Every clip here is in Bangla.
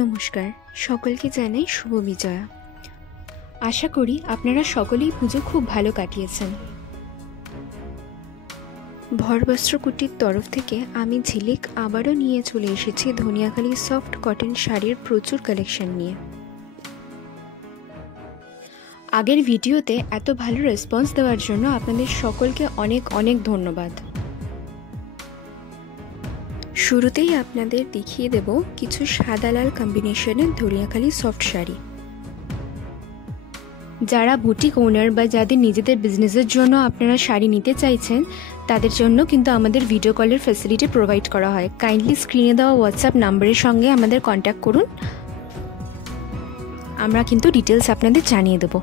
নমস্কার, সকলকে জানাই শুভ বিজয়া। আশা করি আপনারা সকলেই পুজো খুব ভালো কাটিয়েছেন। ভরবস্ত্র কুটির তরফ থেকে আমি ঝিলিক আবারও নিয়ে চলে এসেছি ধনিয়াখালী সফট কটন শাড়ির প্রচুর কালেকশন নিয়ে। আগের ভিডিওতে এত ভালো রেসপন্স দেওয়ার জন্য আপনাদের সকলকে অনেক অনেক ধন্যবাদ। শুরুতেই আপনাদের দেখিয়ে দেব কিছু সাদা লাল কম্বিনেশনের ধনিয়াখালী সফট শাড়ি। যারা বুটিক ওনার বা যাদের নিজেদের বিজনেসের জন্য আপনারা শাড়ি নিতে চাইছেন, তাদের জন্য কিন্তু আমাদের ভিডিও কলের ফ্যাসিলিটি প্রোভাইড করা হয়। কাইন্ডলি স্ক্রিনে দেওয়া হোয়াটসঅ্যাপ নাম্বারের সঙ্গে আমাদের কন্ট্যাক্ট করুন, আমরা কিন্তু ডিটেলস আপনাদের জানিয়ে দেব।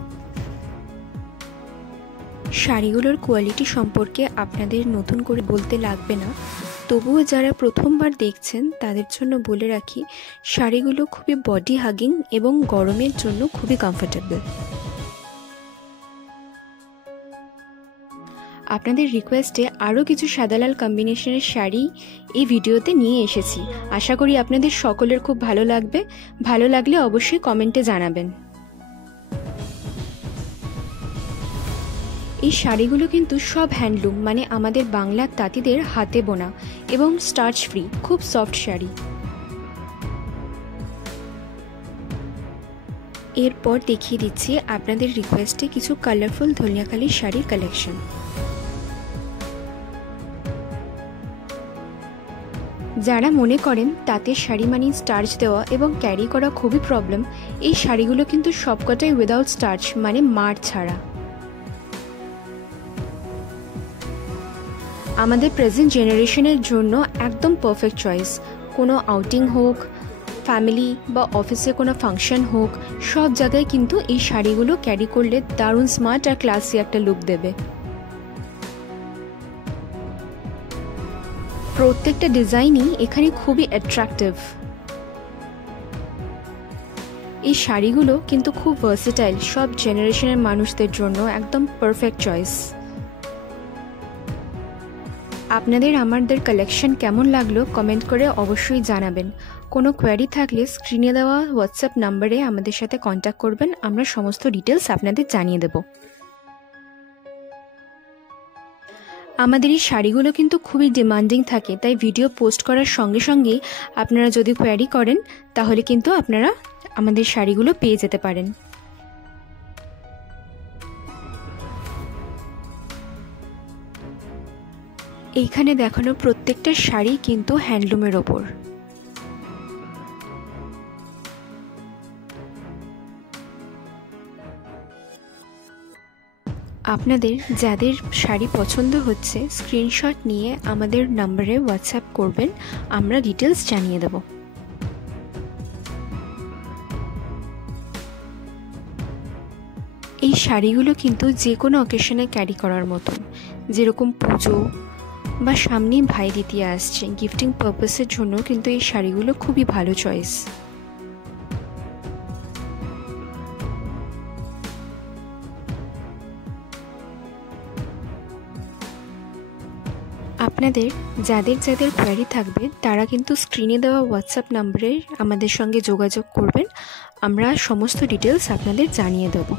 শাড়িগুলোর কোয়ালিটি সম্পর্কে আপনাদের নতুন করে বলতে লাগবে না, তবুও যারা প্রথমবার দেখছেন তাদের জন্য বলে রাখি, শাড়িগুলো খুবই বডি হাগিং এবং গরমের জন্য খুবই কমফোর্টেবল। আপনাদের রিকোয়েস্টে আরও কিছু সাদা লাল কম্বিনেশনের শাড়ি এই ভিডিওতে নিয়ে এসেছি। আশা করি আপনাদের সকলের খুব ভালো লাগবে। ভালো লাগলে অবশ্যই কমেন্টে জানাবেন। এই শাড়িগুলো কিন্তু সব হ্যান্ডলুম, মানে আমাদের বাংলার তাঁতিদের হাতে বোনা এবং স্টার্চ ফ্রি, খুব সফট শাড়ি। এরপর দেখিয়ে দিচ্ছি আপনাদের রিকোয়েস্টে কিছু কালারফুল ধনিয়াখালী শাড়ির কালেকশন। যারা মনে করেন তাঁতের শাড়ি মানে স্টার্চ দেওয়া এবং ক্যারি করা খুবই প্রবলেম, এই শাড়িগুলো কিন্তু সবকটাই উইদাউট স্টার্চ, মানে মার ছাড়া। আমাদের প্রেজেন্ট জেনারেশনের জন্য একদম পারফেক্ট চয়েস। কোনো আউটিং হোক, ফ্যামিলি বা অফিসে কোনো ফাংশন হোক, সব জায়গায় কিন্তু এই শাড়িগুলো ক্যারি করলে দারুণ স্মার্ট আর ক্লাসি একটা লুক দেবে। প্রত্যেকটা ডিজাইনই এখানে খুবই অ্যাট্রাকটিভ। এই শাড়িগুলো কিন্তু খুব ভার্সেটাইল, সব জেনারেশনের মানুষদের জন্য একদম পারফেক্ট চয়েস। আপনাদের আমাদের কালেকশন কেমন লাগলো কমেন্ট করে অবশ্যই জানাবেন। কোনো কোয়ারি থাকলে স্ক্রিনে দেওয়া হোয়াটসঅ্যাপ নাম্বারে আমাদের সাথে কন্ট্যাক্ট করবেন, আমরা সমস্ত ডিটেলস আপনাদের জানিয়ে দেব। আমাদের এই শাড়িগুলো কিন্তু খুবই ডিমান্ডিং থাকে, তাই ভিডিও পোস্ট করার সঙ্গে সঙ্গেই আপনারা যদি কোয়ারি করেন তাহলে কিন্তু আপনারা আমাদের শাড়িগুলো পেয়ে যেতে পারেন। এইখানে দেখানো প্রত্যেকটা শাড়ি কিন্তু হ্যান্ডলুমের ওপর। আপনাদের যাদের শাড়ি পছন্দ হচ্ছে স্ক্রিনশট নিয়ে আমাদের নাম্বারে হোয়াটসঅ্যাপ করবেন, আমরা ডিটেলস জানিয়ে দেব। এই শাড়িগুলো কিন্তু যে কোনো অকেশনে ক্যারি করার মতন, যেরকম পুজো বা সামনেই ভাই দ্বিতীয়া আসছে, গিফটিং পারপাসের জন্য কিন্তু এই শাড়িগুলো খুবই ভালো চয়েস। আপনাদের যাদের যাদের কোয়ারি থাকবে তারা কিন্তু স্ক্রিনে দেওয়া হোয়াটসঅ্যাপ নাম্বারে আমাদের সঙ্গে যোগাযোগ করবেন, আমরা সমস্ত ডিটেলস আপনাদের জানিয়ে দেব।